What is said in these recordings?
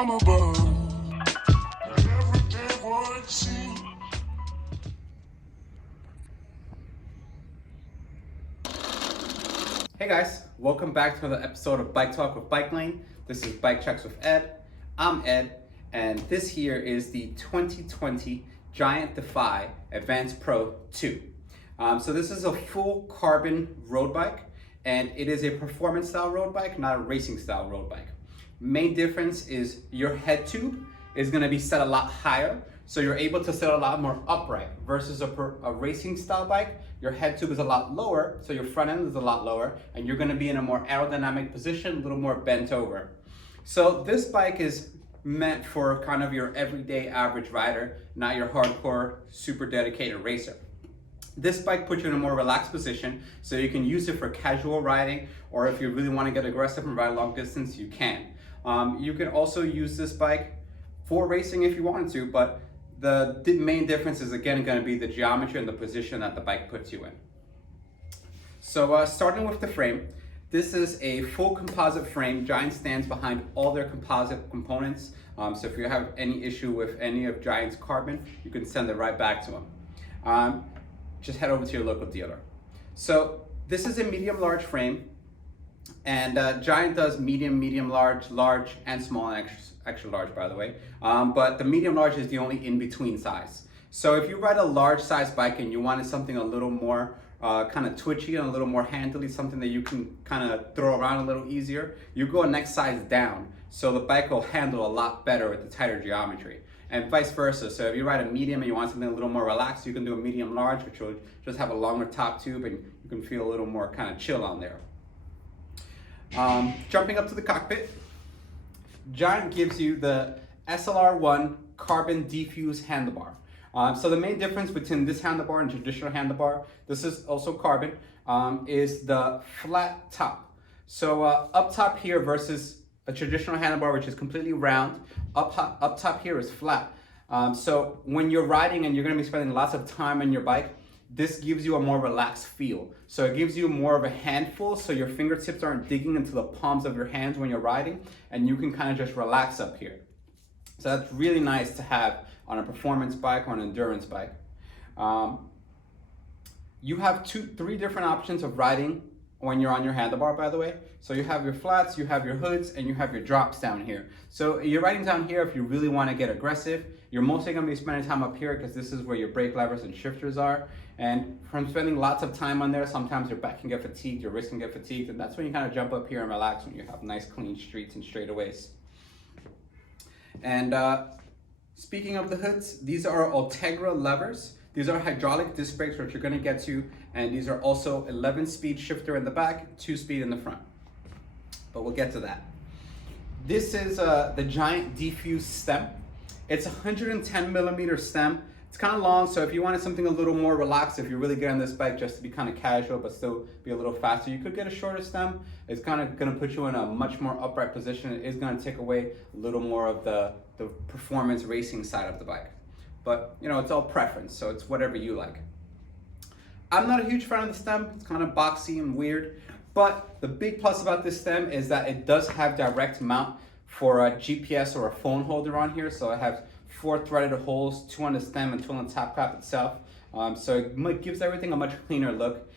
I'm above. Everyday what it seems. Hey guys, welcome back to another episode of Bike Talk with BikeLane. This is Bike Checks with Ed. I'm Ed, and this here is the 2020 Giant Defy Advanced Pro 2. So this is a full carbon road bike, and it is a performance style road bike, not a racing style road bike. Main difference is your head tube is going to be set a lot higher, so you're able to sit a lot more upright versus a racing style bike. Your head tube is a lot lower, so your front end is a lot lower, and you're going to be in a more aerodynamic position, a little more bent over. So this bike is meant for kind of your everyday average rider, not your hardcore, super dedicated racer. This bike puts you in a more relaxed position, so you can use it for casual riding, or if you really want to get aggressive and ride long distance, you can. You can also use this bike for racing if you wanted to, but the main difference is again going to be the geometry and the position that the bike puts you in. So starting with the frame, this is a full composite frame. Giant stands behind all their composite components. So if you have any issue with any of Giant's carbon, you can send it right back to them. Just head over to your local dealer. So this is a medium-large frame, and Giant does medium, large, and small, and extra large, by the way. But the medium large is the only in-between size. So if you ride a large size bike and you wanted something a little more kind of twitchy and a little more handily, something that you can kind of throw around a little easier, you go a next size down. So the bike will handle a lot better with the tighter geometry. And vice versa. So if you ride a medium and you want something a little more relaxed, you can do a medium large, which will just have a longer top tube and you can feel a little more kind of chill on there. Jumping up to the cockpit, Giant gives you the SLR1 carbon diffuse handlebar. So the main difference between this handlebar and traditional handlebar, this is also carbon, is the flat top. So up top here versus a traditional handlebar, which is completely round, up top here is flat. So when you're riding and you're going to be spending lots of time on your bike, this gives you a more relaxed feel. So it gives you more of a handful, so your fingertips aren't digging into the palms of your hands when you're riding, and you can kind of just relax up here. So that's really nice to have on a performance bike or an endurance bike. You have three different options of riding when you're on your handlebar, by the way. So you have your flats, you have your hoods, and you have your drops down here. So you're riding down here if you really want to get aggressive. You're mostly going to be spending time up here because this is where your brake levers and shifters are. And from spending lots of time on there, sometimes your back can get fatigued, your wrist can get fatigued, and that's when you kind of jump up here and relax when you have nice clean streets and straightaways. And speaking of the hoods, these are Integra levers. These are hydraulic disc brakes, which you're going to get to, and these are also 11-speed shifter in the back, 2-speed in the front. But we'll get to that. This is the Giant Diffuse stem. It's a 110 millimeter stem. It's kind of long, so if you wanted something a little more relaxed, if you really get on this bike just to be kind of casual but still be a little faster, you could get a shorter stem. It's kind of going to put you in a much more upright position. It is going to take away a little more of the performance racing side of the bike. But, you know, it's all preference, so it's whatever you like. I'm not a huge fan of the stem. It's kind of boxy and weird. But the big plus about this stem is that it does have direct mount for a GPS or a phone holder on here. So I have 4 threaded holes, 2 on the stem and 2 on the top cap itself. So it gives everything a much cleaner look.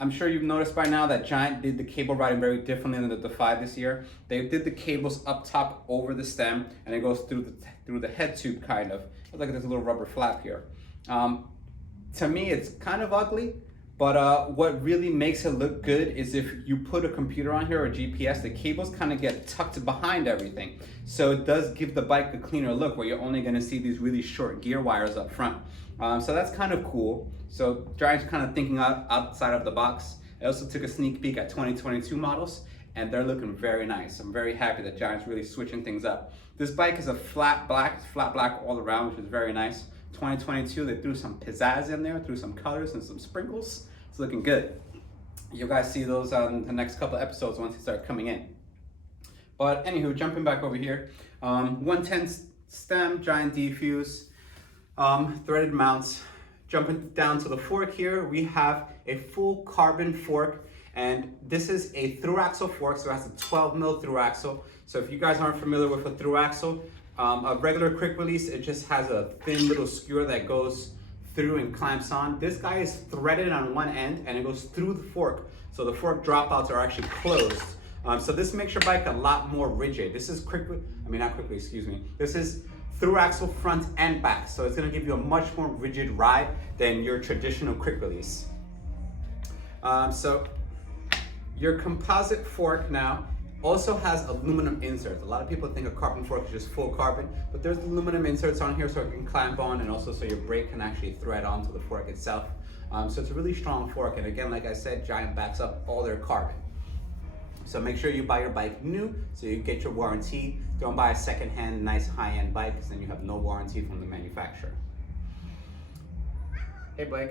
I'm sure you've noticed by now that Giant did the cable routing very differently than the Defy this year. They did the cables up top over the stem, and it goes through the head tube kind of. Look at this little rubber flap here. To me, it's kind of ugly, but what really makes it look good is if you put a computer on here or a GPS, the cables kind of get tucked behind everything. So it does give the bike a cleaner look where you're only going to see these really short gear wires up front. So that's kind of cool. So Giant's kind of thinking outside of the box. I also took a sneak peek at 2022 models, and they're looking very nice. I'm very happy that Giant's really switching things up. This bike is a flat black all around, which is very nice. 2022, they threw some pizzazz in there, threw some colors and some sprinkles. It's looking good. You guys see those on the next couple of episodes once they start coming in. But anywho, jumping back over here, 110 stem, Giant Diffuse, threaded mounts. Jumping down to the fork here, we have a full carbon fork, And this is a through axle fork, so it has a 12 mil through axle. So if you guys aren't familiar with a through axle, a regular quick release, it just has a thin little skewer that goes through and clamps on. This guy is threaded on one end and it goes through the fork. So the fork dropouts are actually closed. So this makes your bike a lot more rigid. This is This is through axle front and back. So it's gonna give you a much more rigid ride than your traditional quick release. So your composite fork now also has aluminum inserts. A lot of people think a carbon fork is just full carbon, but there's aluminum inserts on here so it can clamp on, and also so your brake can actually thread onto the fork itself. So it's a really strong fork, and again, like I said, Giant backs up all their carbon. So make sure you buy your bike new so you get your warranty. Don't buy a second-hand, nice high-end bike because then you have no warranty from the manufacturer. Hey Blake.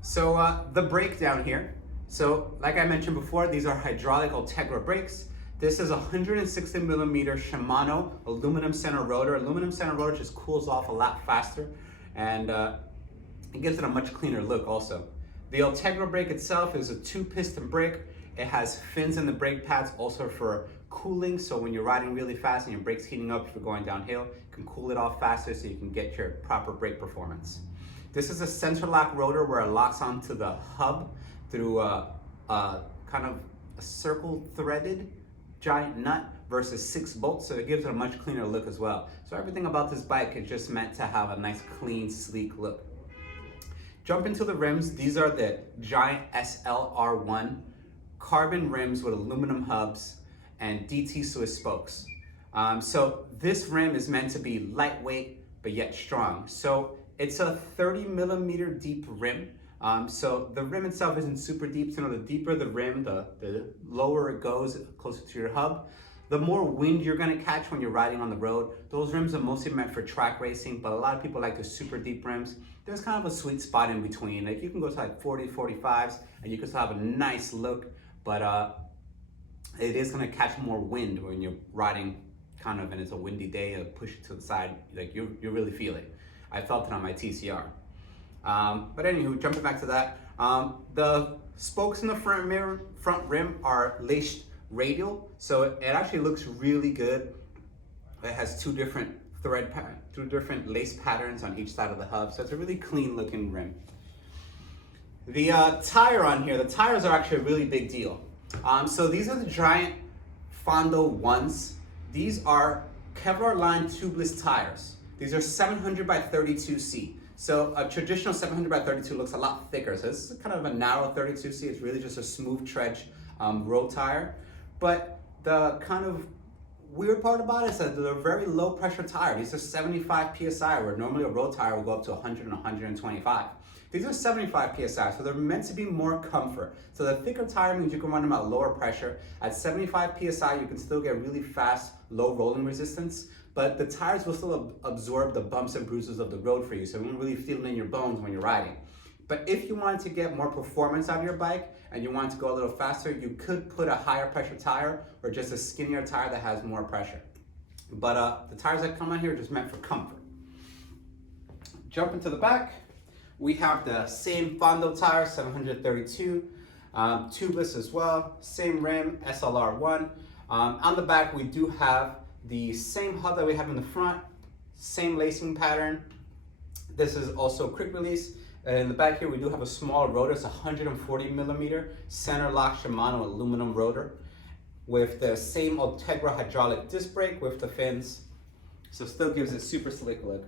So the brake down here. So like I mentioned before, these are hydraulic Integra brakes. This is a 160 millimeter Shimano aluminum center rotor. Aluminum center rotor just cools off a lot faster, and it gives it a much cleaner look also. The Integra brake itself is a 2-piston brake. It has fins in the brake pads also for cooling, so when you're riding really fast and your brake's heating up if you're going downhill, you can cool it off faster so you can get your proper brake performance. This is a center lock rotor where it locks onto the hub through kind of a circle threaded Giant nut versus 6 bolts, so it gives it a much cleaner look as well. So everything about this bike is just meant to have a nice, clean, sleek look. Jump into the rims. These are the Giant SLR1 carbon rims with aluminum hubs and DT Swiss spokes. So this rim is meant to be lightweight but yet strong. So it's a 30 millimeter deep rim. So the rim itself isn't super deep. So the deeper the rim, the lower it goes, closer to your hub. The more wind you're gonna catch when you're riding on the road. Those rims are mostly meant for track racing, but a lot of people like the super deep rims. There's kind of a sweet spot in between. Like you can go to like 40, 45s, and you can still have a nice look, but it is gonna catch more wind when you're riding kind of, and it's a windy day, push it to the side, like you really feel it. I felt it on my TCR. But anywho, jumping back to that, the spokes in the front rim are laced radial, so it actually looks really good. It has two different lace patterns on each side of the hub, so it's a really clean looking rim. The tire on here, the tires are actually a really big deal. So these are the Giant Fondo 1s. These are Kevlar lined tubeless tires. These are 700 by 32C. So a traditional 700 by 32 looks a lot thicker. So this is kind of a narrow 32C. It's really just a smooth tread road tire. But the kind of weird part about it is that they're a very low pressure tire. These are 75 PSI, where normally a road tire will go up to 100 and 125. These are 75 PSI, so they're meant to be more comfort. So the thicker tire means you can run them at lower pressure. At 75 PSI, you can still get really fast, low rolling resistance, but the tires will still absorb the bumps and bruises of the road for you, so you won't really feel it in your bones when you're riding. But if you wanted to get more performance out of your bike and you wanted to go a little faster, you could put a higher pressure tire or just a skinnier tire that has more pressure. But the tires that come out here are just meant for comfort. Jump into the back. We have the same Fondo tire, 732, tubeless as well, same rim, SLR1. On the back, we do have the same hub that we have in the front, same lacing pattern. This is also quick release. In the back here, we do have a small rotor. It's a 140 millimeter center lock Shimano aluminum rotor with the same Integra hydraulic disc brake with the fins. So still gives it super slick look.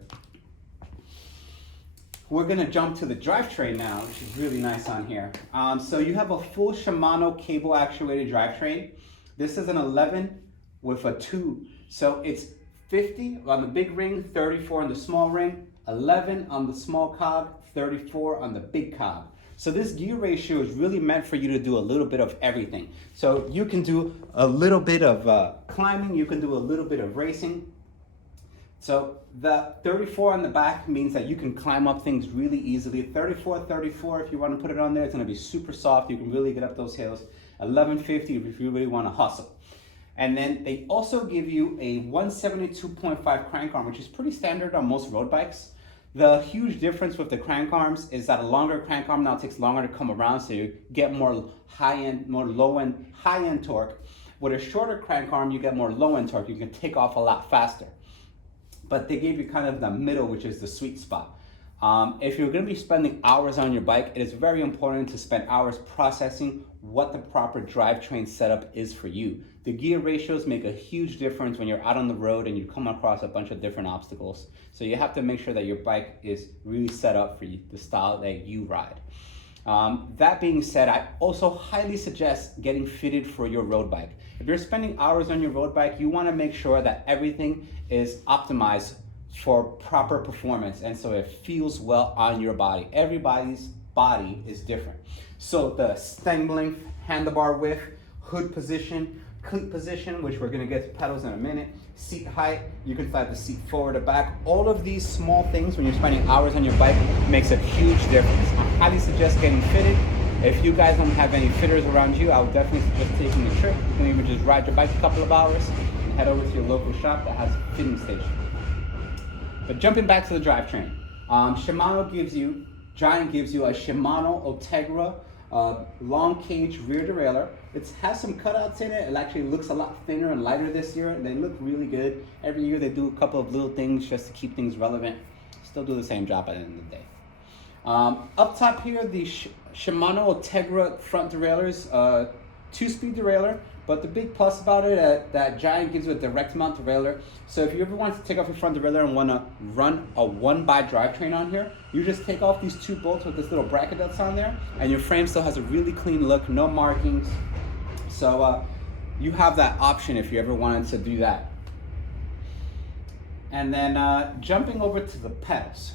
We're gonna jump to the drivetrain now, which is really nice on here. So you have a full Shimano cable actuated drivetrain. This is an 11 with a 2. So it's 50 on the big ring, 34 on the small ring, 11 on the small cog, 34 on the big cog. So this gear ratio is really meant for you to do a little bit of everything. So you can do a little bit of climbing, you can do a little bit of racing. So the 34 on the back means that you can climb up things really easily. 34, if you want to put it on there, it's going to be super soft. You can really get up those hills. 1150 if you really want to hustle. And then they also give you a 172.5 crank arm, which is pretty standard on most road bikes. The huge difference with the crank arms is that a longer crank arm now takes longer to come around, so you get more high-end, more low-end, high-end torque. With a shorter crank arm, you get more low-end torque. You can take off a lot faster. But they gave you kind of the middle, which is the sweet spot. If you're going to be spending hours on your bike, it is very important to spend hours processing what the proper drivetrain setup is for you. The gear ratios make a huge difference when you're out on the road and you come across a bunch of different obstacles. So you have to make sure that your bike is really set up for you, the style that you ride. That being said, I also highly suggest getting fitted for your road bike. If you're spending hours on your road bike, you want to make sure that everything is optimized for proper performance, and so it feels well on your body. Everybody's body is different. So the stang length, handlebar width, hood position, cleat position, which we're gonna get to pedals in a minute, seat height, you can slide the seat forward or back. All of these small things when you're spending hours on your bike makes a huge difference. I highly suggest getting fitted. If you guys don't have any fitters around you, I would definitely suggest taking a trip. You can even just ride your bike a couple of hours and head over to your local shop that has a fitting station. But jumping back to the drivetrain, Giant gives you a Shimano Integra long cage rear derailleur. It has some cutouts in it. It actually looks a lot thinner and lighter this year, and they look really good. Every year they do a couple of little things just to keep things relevant. Still do the same job at the end of the day. Up top here, the Shimano Integra front derailleurs, 2-speed derailleur. But the big plus about it, that Giant gives you a direct mount derailleur. So if you ever want to take off your front derailleur and want to run a 1x drivetrain on here, you just take off these 2 bolts with this little bracket that's on there, and your frame still has a really clean look, no markings. So you have that option if you ever wanted to do that. And then jumping over to the pedals.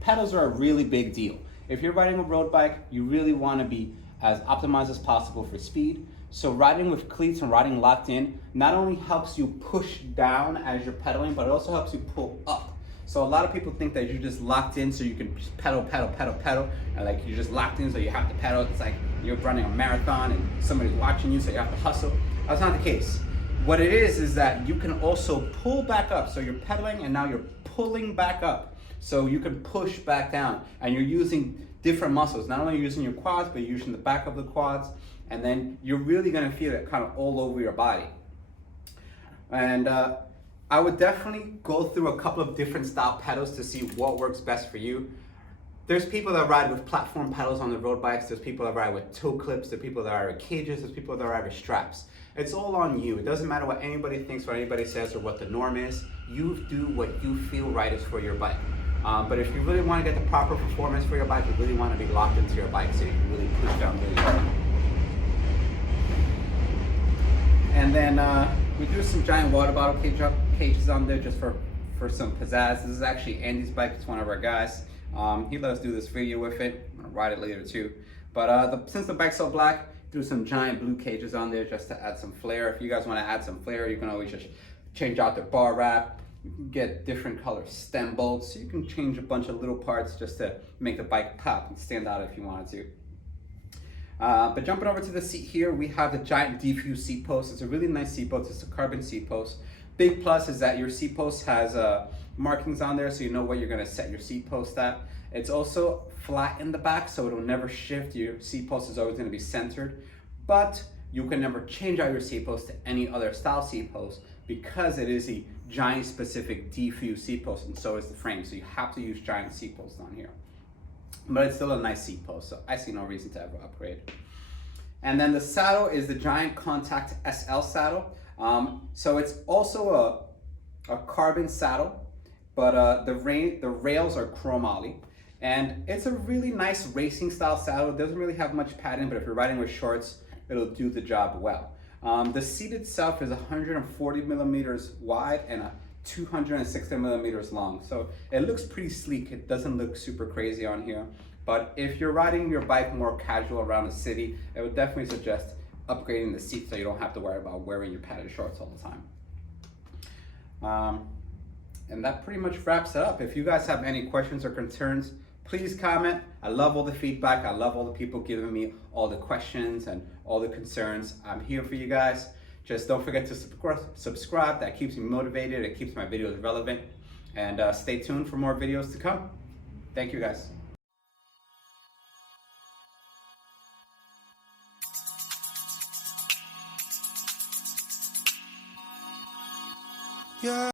Pedals are a really big deal. If you're riding a road bike, you really want to be as optimized as possible for speed. So riding with cleats and riding locked in not only helps you push down as you're pedaling, but it also helps you pull up. So a lot of people think that you're just locked in so you can just pedal, and like you're just locked in so you have to pedal. It's like you're running a marathon and somebody's watching you so you have to hustle. That's not the case. What it is that you can also pull back up. So you're pedaling and now you're pulling back up. So you can push back down, and you're using different muscles. Not only are you using your quads, but you're using the back of the quads. And then you're really gonna feel it kind of all over your body. And I would definitely go through a couple of different style pedals to see what works best for you. There's people that ride with platform pedals on the road bikes. There's people that ride with toe clips. There's people that ride with cages. There's people that ride with straps. It's all on you. It doesn't matter what anybody thinks, what anybody says, or what the norm is. You do what you feel right is for your bike. But if you really want to get the proper performance for your bike, you really want to be locked into your bike so you can really push down really hard. And then we do some Giant water bottle cages on there just for some pizzazz. This is actually Andy's bike. It's one of our guys. He let us do this video with it. I'm gonna ride it later too. But since the bike's so black, do some Giant blue cages on there just to add some flair. If you guys want to add some flair, you can always just change out the bar wrap. You can get different color stem bolts. So you can change a bunch of little parts just to make the bike pop and stand out if you wanted to. But jumping over to the seat here, we have the Giant Defuse seat post. It's a really nice seat post. It's a carbon seat post. Big plus is that your seat post has markings on there so you know what you're gonna set your seat post at. It's also flat in the back so it'll never shift. Your seat post is always gonna be centered, but you can never change out your seat post to any other style seat post because it is a Giant specific Defuse seat post, and so is the frame. So you have to use Giant seat post on here. But it's still a nice seat post, so I see no reason to ever upgrade. And then the saddle is the Giant Contact SL saddle. So it's also a carbon saddle, but the rails are chromoly. And it's a really nice racing style saddle. It doesn't really have much padding, but if you're riding with shorts, it'll do the job well. The seat itself is 140 millimeters wide and 260 millimeters long. So it looks pretty sleek. It doesn't look super crazy on here. But if you're riding your bike more casual around the city, I would definitely suggest upgrading the seat so you don't have to worry about wearing your padded shorts all the time. And that pretty much wraps it up. If you guys have any questions or concerns, please comment. I love all the feedback. I love all the people giving me all the questions and all the concerns. I'm here for you guys. Just don't forget to subscribe. That keeps me motivated. It keeps my videos relevant. And stay tuned for more videos to come. Thank you guys. Yeah.